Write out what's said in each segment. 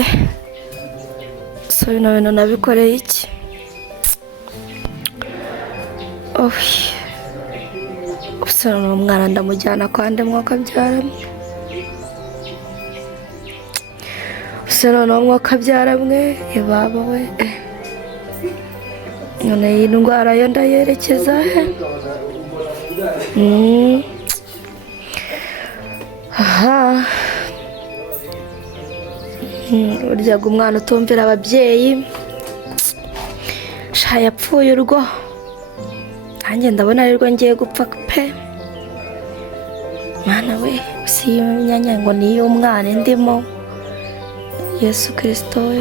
we so bino bintu nabikoreye iki ubusore n'umwana ndamujyana kwa nde mwaka byaramwe ubusore n'umwaka byaramwe ibaba we none iyi ndwara yo ndayerekeza he aha uryaga umwana utumvira ababyeyi sha yapfuye urwo nanjye ndabona arirwo ngiye gupfa pe mwana we si imyanya ngo ni iy'umwana indimo Yesu Kristo we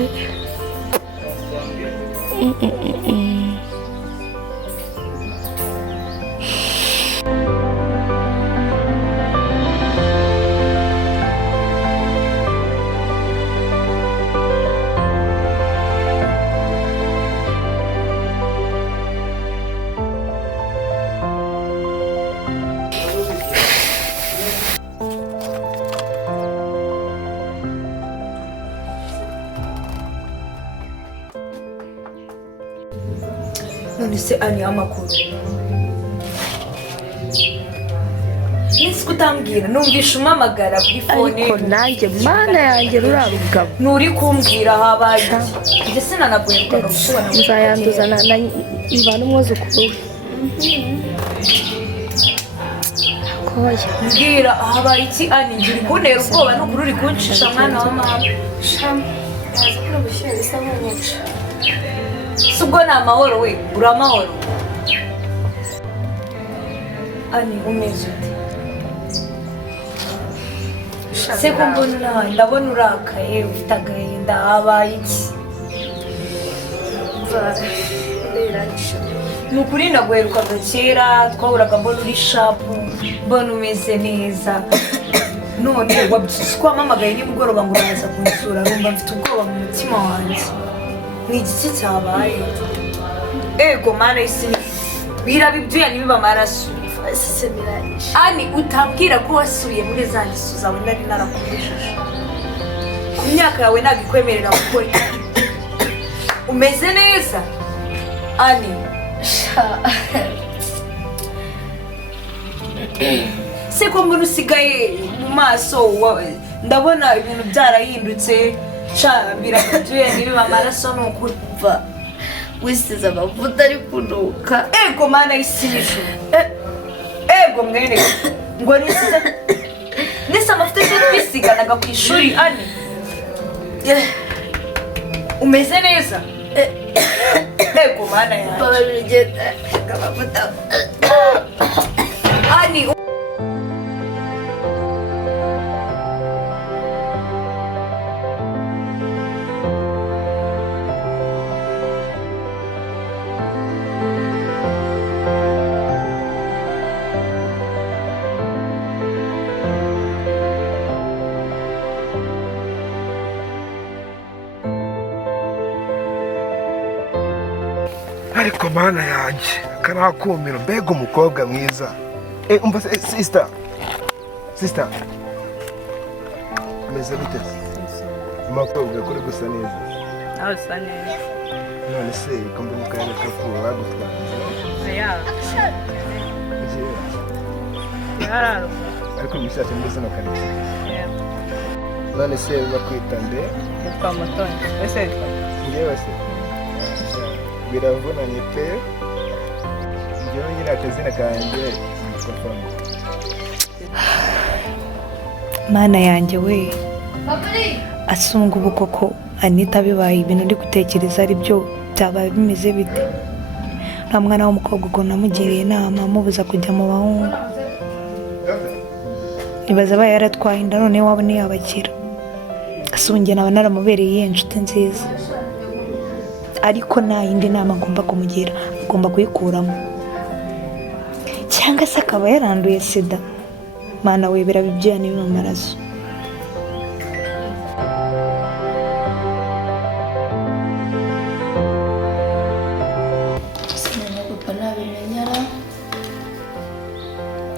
none se ani amakuru nisi kutambwira numvisha umamagara kuri fone ariko nanjye mana yanjye rurarugabo nuri kumbwira habaye njye sinanaguherukaga gukubona nzayanduza mvana umwuzukuru we mbwira habaye iki ani ngiri kuntera ubwoba n'ukuri uri kuncisha mwana wa mama shama yaza kuri bushyira bisa nk'umuco subwo ni amahoro we uri amahoro ani umeze ute se ko mbona ndabona urakaye ufite agahinda habaye iki ni ukuri naguherukaga kera twahuraga mbona uri shapu mbona umeze neza none wabyutse ko wamamagaye nimugoroba ngo uraza kunsura rumva mfite ubwoba mu mutima wanjye ni igiki cyabaye ego mana isi biraba ibyuya ntibiba amaraso ani utambwira ko wasubiye muri za ngeso zawe nari narakugejeje ku myaka yawe ntabwo ikwemerera gukora umeze neza ani se ko mbona usigaye mu maso ndabona ibintu byarahindutse biraba ibyuya ntibiba amaraso ni ukuri wisize amavuta ari kunuka ego mana isi n'ijuru ego mwene ngo nise amavuta yo twisiganaga ku ishuri ani umeze neza ego mana yanjye ani ariko mana yanjye akanakumira mbega umukobwa mwiza umva sister umeze bite umukobwa kuri gusa neza nawe usa neza none se ko mbona ukaya kapu bagutwaye ariko imisatsi mbese no kare none se bakwita nde yitwa Mutoni wese yitwa njyewe se biravunanye pe njyewe nyine akazina kanjye mikofone mana yanjye we asunga ubu koko Anita bibaye ibintu ndi gutekereza ari byo byabaye bimeze bite nta mwana w'umukobwa ubwo namugiriye inama amubuza kujya mu bahungu nibaza abaye yaratwaye inda none waba ntiyabakira asunge naba naramubereye iyo nshuti nziza ariko nta yindi nama agomba kumugira agomba kuyikuramo cyangwa se akaba yaranduye sida mana we biraba ibyuya ntibiba amaraso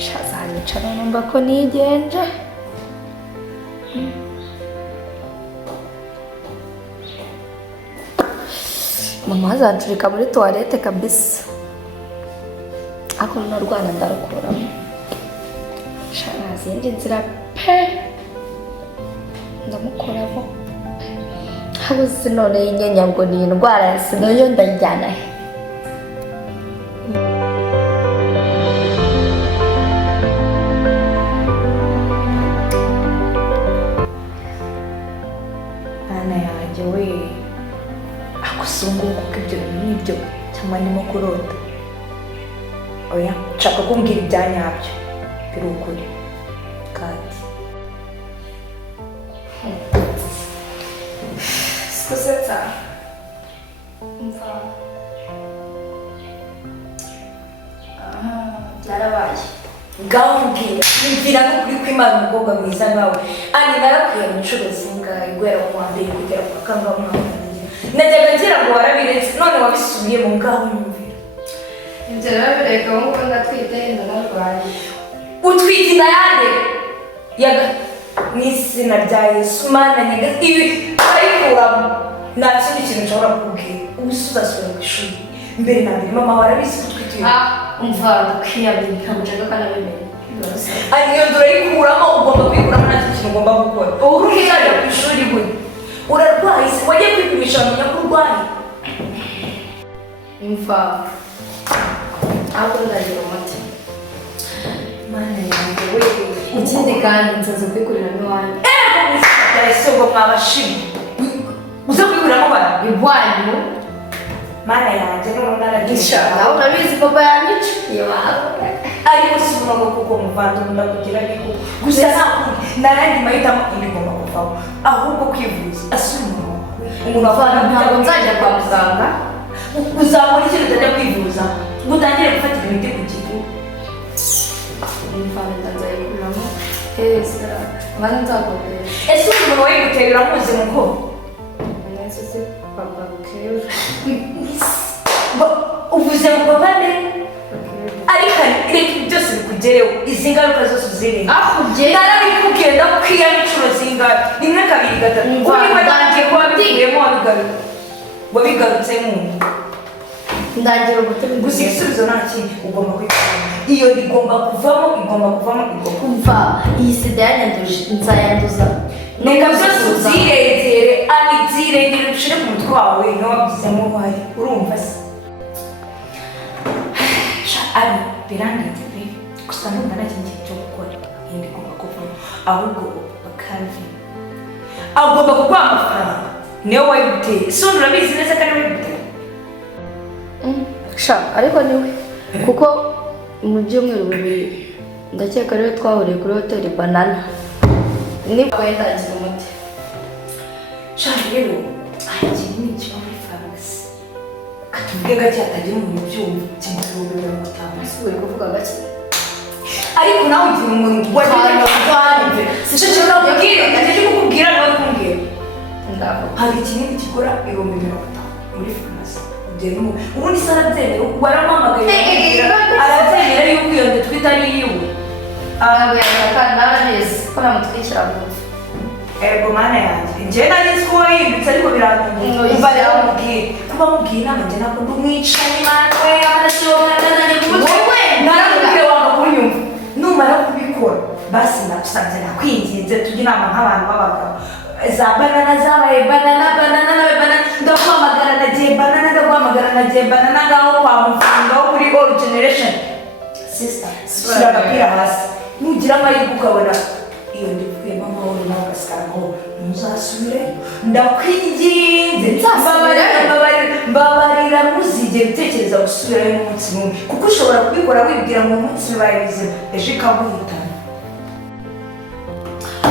Shazanicara numva ko nigenje mama azanshirika muri toilette kabisa ako no rwana ndarukuramo shana zindi nzira pe ndamukoramo habuze none y'inyenya ngo ni indwara ya sida yo ndayijyana he Ana yanjye we akusunguka kuko ibyo bintu nibyo cyangwa ndimo kurota oya nshaka kumbwira ibya nyabyo biri ukuri kandi sikusetsa mva byarabaye ngaho mbwira mbwira n'ukuri kw'Imana umukobwa mwiza nkawe ani narakwiye mu nshuro zingahe guhera mu wa mbere kugera ku wa kangahe najyaga ngira ngo warabiretse none wabisubiyemo ngaho nyumvira ibyo rero bireka nk'uko ndatwite inda narwaye utwite inda yande yaga mu izina rya Yesu Mana nyaga ibi ayikuramo nta kindi kintu nshobora kukubwira ubu uzasubira ku ishuri mbere na mbere mama warabizi ko utwite umva kwiyamira ntabwo nshaka ko anabimenya iyo ndura yikuramo ugomba kwikuramo nta kintu ugomba gukora ubu uzajya ku ishuri buri urarwaye se wajya kwipimisha wamenya ko urwaye imva ahubwo ndagira umuti Mana yanjye we ikindi kandi nsaza kwikurira n'iwanyu ese ubwo mwabashimye uza kwiguriramo bana iwanyu Mana yanjye none naragisha nawe urabizi papa yanyiciye wawe ariko si umuntu kuko muvandimwe ndakugira ariko gusa narandi mahitamo ibigomba kuvaho ahubwo kwivuza asubira umuntu avana ntabwo nzajya kwa muganga uzabona ikintu utajya kwivuza ngo utangire gufatira imiti ku gihe imva ndanzayikuramo ese mwana nzakodesha ese umuntu wayiguteye uramuzi muko nese se papa keza uvuze ngo papa ne ariko reka byose bikugereho izi ngaruka zose uzirinde narabikubwiye ndakwiye n'inshuro zingahe rimwe kabiri gatatu ubu niba ntangiye kuba bigiyemo wabigarutse mu ndagira ubutumwa gusa igisubizo nta kindi ugomba kwitwara iyo igomba kuvamo kumva iyi sida yanyanduje nzayanduza reka byose ubyirengere byirengere ushire ku mutwe wawe niba wabigizemo uruhare urumva se ari birangiye pe gusa ndumva nta kindi cyo gukora yindi igomba kuvamo ahubwo bakavi agomba kuguha amafaranga niyo wayiguteye ese undi urabizi neza ko ari we wayiguteye sha ariko niwe kuko mu byumweru bibiri ndakeka rero twahuriye kuri hoteli banana nibwo yendagira umuti sha rero ikintu ni ikiba muri farumasi katuvuge gake hatagira umuntu ubyumva kimutubura mirongo itanu uri kuvuga gake ariko nawe ugira umuntu wajya sinshobora kukubwira ndajya kukubwira nawe kumbwira hari ikinini gikora ibihumbi 50 muri farumasi ubundi se arabyemera waramuhamagaye arabyemera yuko iyo nda twita ari iyiwe ntabwo yashaka n'ababizi ko namutwikira mu nzu ego mana yanjye njyewe nari nzi ko wahindutse ariko birantunguye umva rero mubwire kuba mubwiye inama njye ntabwo ndi umwicanyi mana we amadashobora nazanye ku mutwe naramubwire wanga kunyumva numara kubikora basi ndagusabye nakwinginze tujye inama nk'abantu b'abagabo za banana zabaye banana ndaguhamagara nagiye banana ngaho kwa muvanga wo kuri all generation sister sura agapira hasi nugira amahirwe ukabona iyo ndivuyemo amahoro nawe ugasigara amahoro ntuzasubire ndakwinginze mbabarira ntuzigere utekereza gusubirayo umunsi n'umwe kuko ushobora kubikora wibwira ngo umunsi bibaye bizima ejo ikaguhitana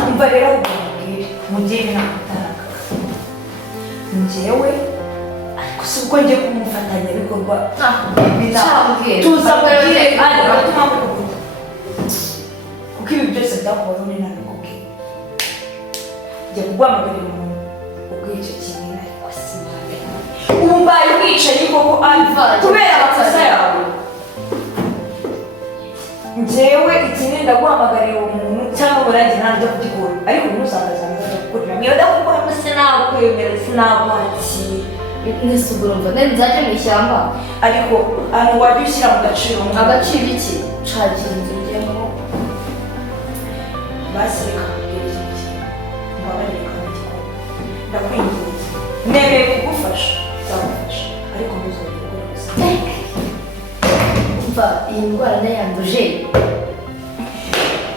umva rero ubwire mugire inama itarakaga njyewe ariko si ubwo ngiye kumufatanyabikorwa tuza kubwire atuma mukugura kuko ibi byose byakubaho ni nabikubwiye njya kuguhamagarira umuntu ubwiye icyo kintu ariko simbaye ubu mbaye umwicanyi koko kubera amakosa yawe njyewe ikintu ndaguhamagarira uwo muntu cyangwa uburangi ntabwo kugikora ariko ntuzangazangaza gukorera niyo ndakubona sinakwemera sinakwakira nisugura umva nari nzajya mu ishyamba ariko ahantu wajya ushyira mu gaciro agaciro iki cagira inzu ugiyemo basirika mbabarire kandi ndakwinginze nemeye kugufasha nzagufasha ariko ntuzongere gusa umva iyi ndwara nayanduje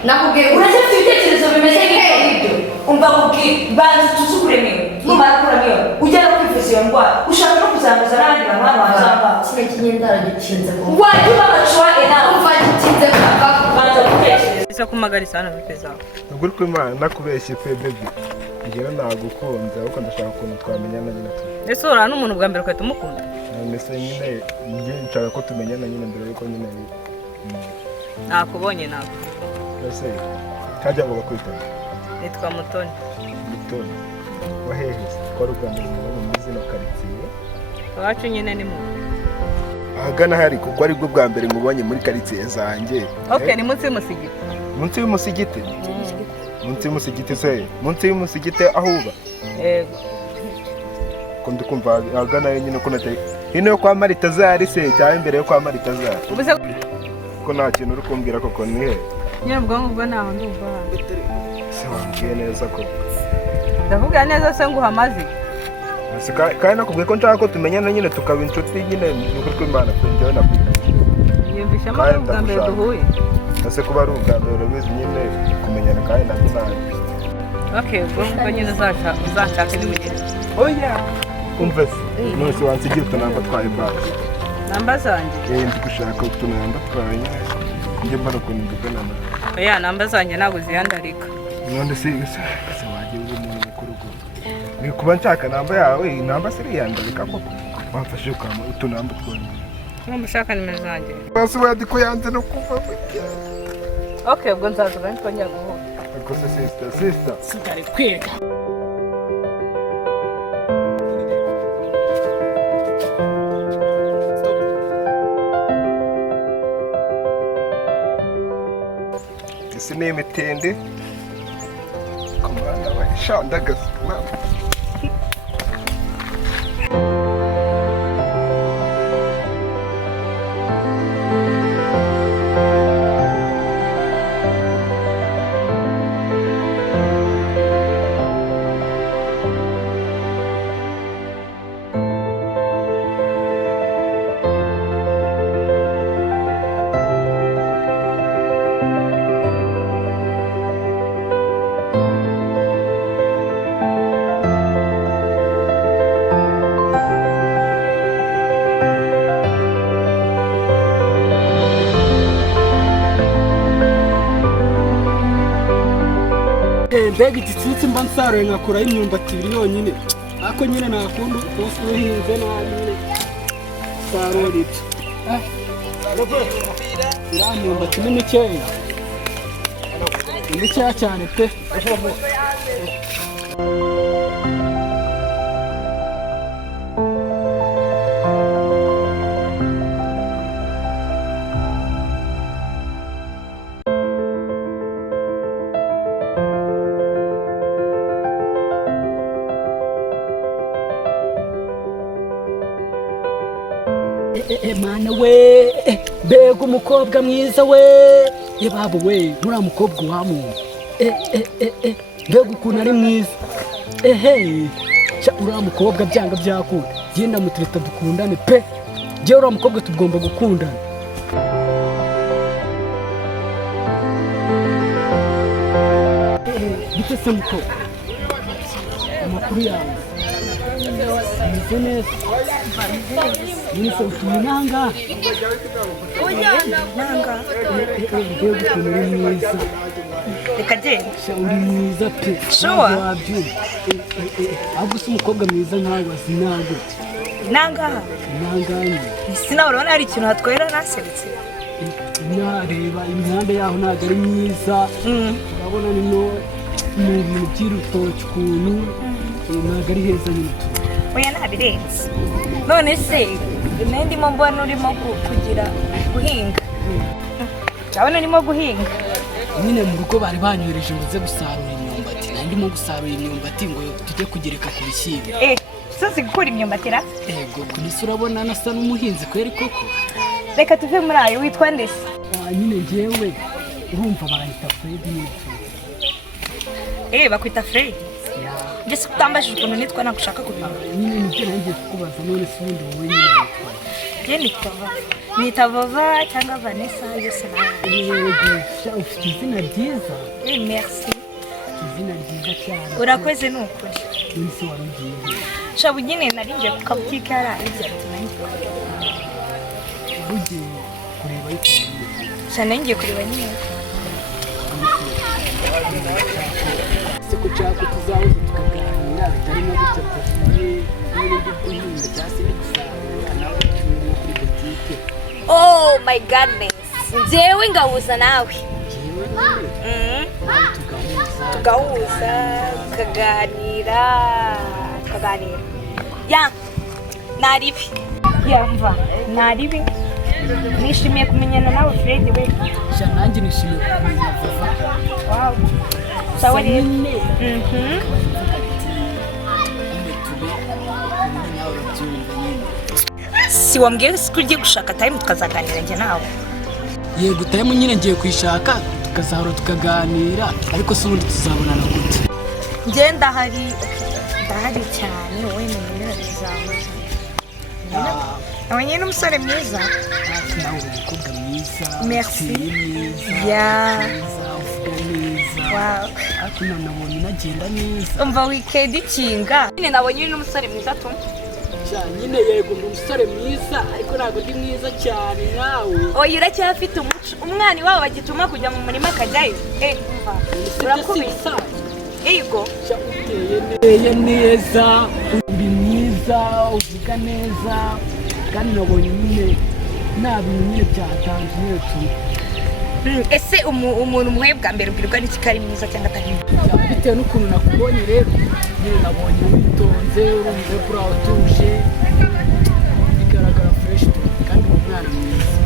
nakubwiye uracyafite ibitekerezo bimeze nk'ibyo umva kubwira banza tusukure miyo numara kura miyo ujya no kwivuza iyo ndwara ushaka no kuzanduza n'abandi bantu hano wazamba kimwe cy'inyendara gitinze kuva wajya uba amacuwa enawe umva gitinze kuva banza gutekereza Isa kumagariza hano muri peza. Nubwo uri kwimana nakubeshye pe baby. Njyewe nagukunze ariko ndashaka ukuntu twamenyana nyine tu. Ese ura n'umuntu bwa mbere ukahita umukunda? Nese nyine njye nshaka ko tumenyana nyine mbere yuko nyine Nakubonye nako. ese kajya ngo bakwitana. Nitwa Mutoni. Mutoni. Wahehese ko ari Rwanda muri zino karitsiye. Iwacu nyine ni mu. Ahagana hari kuko ari bwo bwa mbere mubonye muri karitsiye zanjye. Okay, ni munsi y'umusigiti. Munsi y'umusigiti? Munsi y'umusigiti se? Munsi y'umusigiti aho uba? Yego. Ko ndikumva ahagana nyine ko nateye. Hino yo kwa Maritazari se cyangwa imbere yo kwa Maritazari? Ubuse Ko nta kintu uri kumbwira koko ni he? nyine ubwonko bwo ntaho ndumva. Se wambwiye neza ko. Ndavuga neza se ngo uhamaze. Kandi nakubwiye ko nshaka ko tumenyana nyine tukaba inshuti nyine nuko tw'Imana njyewe nakubwiye. Yumvishamo ari ubwa mbere duhuye. Ese kuba ari ubwa mbere urabizi nyine kumenyana kandi ndabisanzwe. Okay, ubwo nyine uzashaka n'ibugeni. Oya. Umva se nose wansigiye utunamba twaye basi. Namba zanjye. Ndi gushaka utunamba twaye nyine. Njye mbona ukuntu ndugana nawe. Oya, namba zanjye ntabwo ziyandarika. None se wagiye uba umuntu mukuru ubwo. Ni kuba nshaka namba yawe namba se yandarika koko. Wamfashe ukama utunamba twone. Niba ushaka nimero zanjye. Basi wadi ko yanze no kuva mu Okay, ubwo nzaza kandi twongera guhura. Ariko se sister. Sigari kwiga. Isi ni imitende. Kumwana wa shandagaza. mbega igitsitsi mba nsaruye nkakuraho imyumbati ibiri yonyine ariko nyine nakunda rwose uhinze nabi nyine sarura ibyo iriya myumbati ni mikeya ni mikeya cyane pe mana we mbega umukobwa mwiza we yebaba we nturiya mukobwa wamuntu mbega ukuntu ari mwiza ehe uriya mukobwa byanga byakunda genda mutureta dukundane pe njyewe uriya mukobwa tugomba gukundana bite se mukobwa amakuru yawe ameze neza mwese utuye inanga nanga mbega ukuntu uri mwiza reka genda uri mwiza pe Sure. wabyumva ahubwo si umukobwa mwiza nkawe wazinagwe nangaha intanganye sinawe urabona hari ikintu hatwera naserutse nareba imihanda yaho ntabwo ari myiza urabona nino mu bintu by'urutoki ukuntu ntabwo ari heza nyine oya ntabirenze none se nayo ndimo mbona urimo kugira guhinga urabona urimo guhinga nyine mu rugo bari banyohereje ngo uze gusarura imyumbati nari ndimo gusarura imyumbati ngo tujye kugereka ku bishyimbo sosi gukura imyumbati ra ego kunisi urabona nasa n'umuhinzi kweri koko reka tuve muri ayo witwa ndese nyine njyewe urumva bahita Fred bakwita Fred Jesse kutambashije ukuntu nitwa nagushaka kubimenya nyine nibyo nanjye kukubaza none se ubundi wowe nyine nitwa Vava cyangwa Vanessa yose nawe ufite izina ryiza merci izina ryiza cyane urakoze nukuri none se warugiye shabu nyine narinje ku kabutike hari ibyo tumenye ugiye kureba iki cyane ngiye kureba nyine se ko cyako tuzahuza tukaganira bitari no gutya tugiye n'ibindi by'uhinga cyase n'igusarura nawe kuri boutique oh my godness njyewe ngahuza nawe tugahuza tukaganira ya naribi yamva naribi nishimiye kumenyana nawe Fred we nanjye nishimiye kumenya Vava wow sawa rero si wambwiye ko ugiye gushaka time tukazaganira njye nawe yego time nyine ngiye kwishaka tukazahora tukaganira ariko se ubundi tuzabonana gute njye ndahari cyane wowe ni mwiza bizamuza abanye n'umusore mwiza nawe umukobwa mwiza merci ya uvuga neza wow ariko nabonye unagenda neza umva weekend ikinga nyine nabonye n'umusore mwiza tu nyine yego ndi umusore mwiza ariko ntabwo ndi mwiza cyane nawe oya uracyafite umuco umwana iwabo bagituma kujya mu murima akajyayo urakubisa yego uteye neza uri mwiza uvuga neza kandi nabonye nyine nta bintu nyine byatangiye tu ese umuntu umuhe bwa mbere ubwirwa n'iki ko ari mwiza cyangwa atari mwiza bitewe n'ukuntu nakubonye rero nyine nabonye witonze urumve kuri aho utuje bigaragara fresh kandi uri umwana mwiza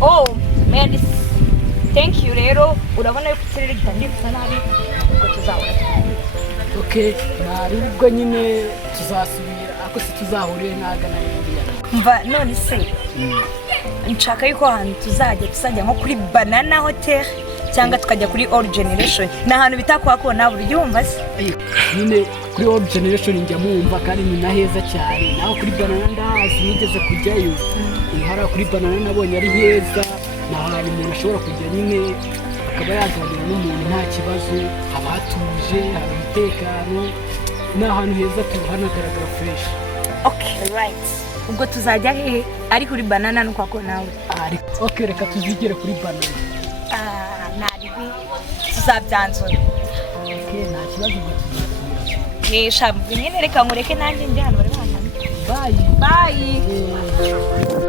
oh man thank you rero urabona yuko ikirere gitangiye gusa nabi ubwo tuzahura okay nari ubwo nyine tuzasubira ako se tuzahurire nkagana India mva none se nshaka yuko ahantu tuzajya nko kuri Banana Hotel cyangwa tukajya kuri All Generation ni ahantu bitakwakona buri yumva se nyine kuri All Generation njya mumva kandi ni naheza cyane naho kuri Banana ndahazi nigeze kujyayo ihara kuri Banana nabonye ari heza ni ahantu umuntu ashobora kujya nyine akaba yaganira n'umuntu nta kibazo haba hatuje hari umutekano ni ahantu heza hanagaragara fresh okay right ubwo tuzajya hehe ari kuri Banana nuko ako nawe okay reka tuzigere kuri Banana naribi tuzabyanzura okay nta kibazo ubwo tuzasubira shabwe nyine reka nkureke nanjye njye hano bari bana bye bye